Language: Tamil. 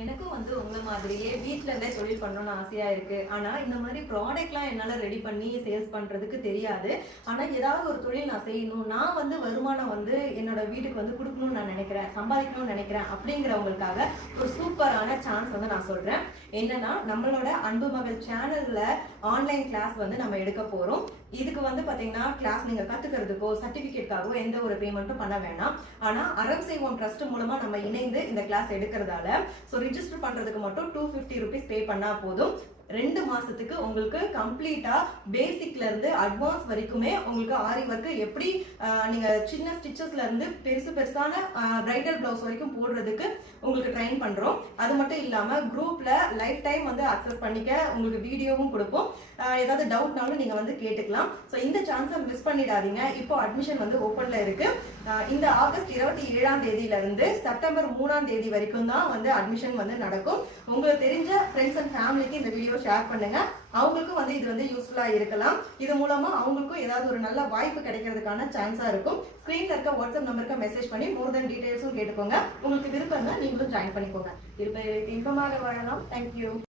எனக்கும் வந்து உங்கள மாதிரியே வீட்ல இருந்தே தொழில் பண்ணணும்னு ஆசையா இருக்கு. ஆனா, இந்த மாரி ப்ராடக்ட்லாம் என்னால ரெடி பண்ணி சேல்ஸ் பண்றதுக்கு தெரியாது. ஆனா, ஏதாவது ஒரு தொழில் நான் செய்யணும். நான் வந்து வருமானம் வந்து என்னோட வீட்டுக்கு வந்து குடுக்கணும்னு நான் நெனைக்கிறேன். சம்பாதிக்கணும்னு நெனைக்கிறேன். அப்படிங்கிறவங்களுக்காக ஒரு சூப்பரான சான்ஸ் வந்து நான் சொல்றேன். என்னன்னா, நம்மளோட அன்பு மகள் சேனல்ல ஆன்லைன் கிளாஸ் வந்து நம்ம எடுக்க போறோம். இதுக்கு வந்து பாத்தீங்கன்னா, கிளாஸ் நீங்க கத்துக்கிறதுக்கோ, சர்டிபிகேட்காகவோ எந்த ஒரு பேமெண்ட்டும் பண்ண வேணாம். ஆனா, அறம் செய்வோம் ட்ரஸ்ட் மூலமா நம்ம இணைந்து இந்த கிளாஸ் எடுக்கிறதால ரிஜிஸ்டர் பண்றதுக்கு மட்டும் 250 rupees பே பண்ணா போதும். 2 மாசத்துக்கு உங்களுக்கு கம்ப்ளீட்டா பேசிக்ல இருந்து அட்வான்ஸ் வரைக்குமே உங்களுக்கு ஆரி ஒர்க் எப்படி நீங்க சின்ன ஸ்டிச்சஸ்ல இருந்து பெருசான பிரைடல் பிளவுஸ் வரைக்கும் போடுறதுக்கு உங்களுக்கு ட்ரெயின் பண்றோம். அது மட்டும் இல்லாம குரூப்ல லைஃப் டைம் வந்து அக்சஸ் பண்ணிக்க உங்களுக்கு வீடியோவும் கொடுப்போம். ஏதாவது டவுட்னாலும் நீங்க வந்து கேட்டுக்கலாம். ஸோ இந்த சான்ஸை மிஸ் பண்ணிடாதீங்க. இப்போ அட்மிஷன் வந்து ஓப்பன்ல இருக்கு. இந்த ஆகஸ்ட் 27ஆம் தேதியில இருந்து செப்டம்பர் 3ஆம் தேதி வரைக்கும் தான் வந்து அட்மிஷன் வந்து நடக்கும். உங்களுக்கு தெரிஞ்ச ஃப்ரெண்ட்ஸ் அண்ட் ஃபேமிலிக்கு இந்த வீடியோ ஷேர் பண்ணுங்க. அவங்களுக்கும் வந்து இது வந்து யூஸ்ஃபுல்லா இருக்கலாம். இது மூலமா அவங்களுக்கும் ஏதாவது ஒரு நல்ல வாய்ப்பு கிடைக்கிறதுக்கான சான்ஸா இருக்கும். ஸ்கிரீன்ல இருக்க வாட்ஸ்அப் நம்பருக்கு மெசேஜ் பண்ணி மோர் தென் டீடைல்ஸும் கேட்டுக்கோங்க. உங்களுக்கு விருப்பம்னா நீங்களும் ஜாயின் பண்ணிக்கோங்க. இன்பமாக வாழலாம். தேங்க்யூ.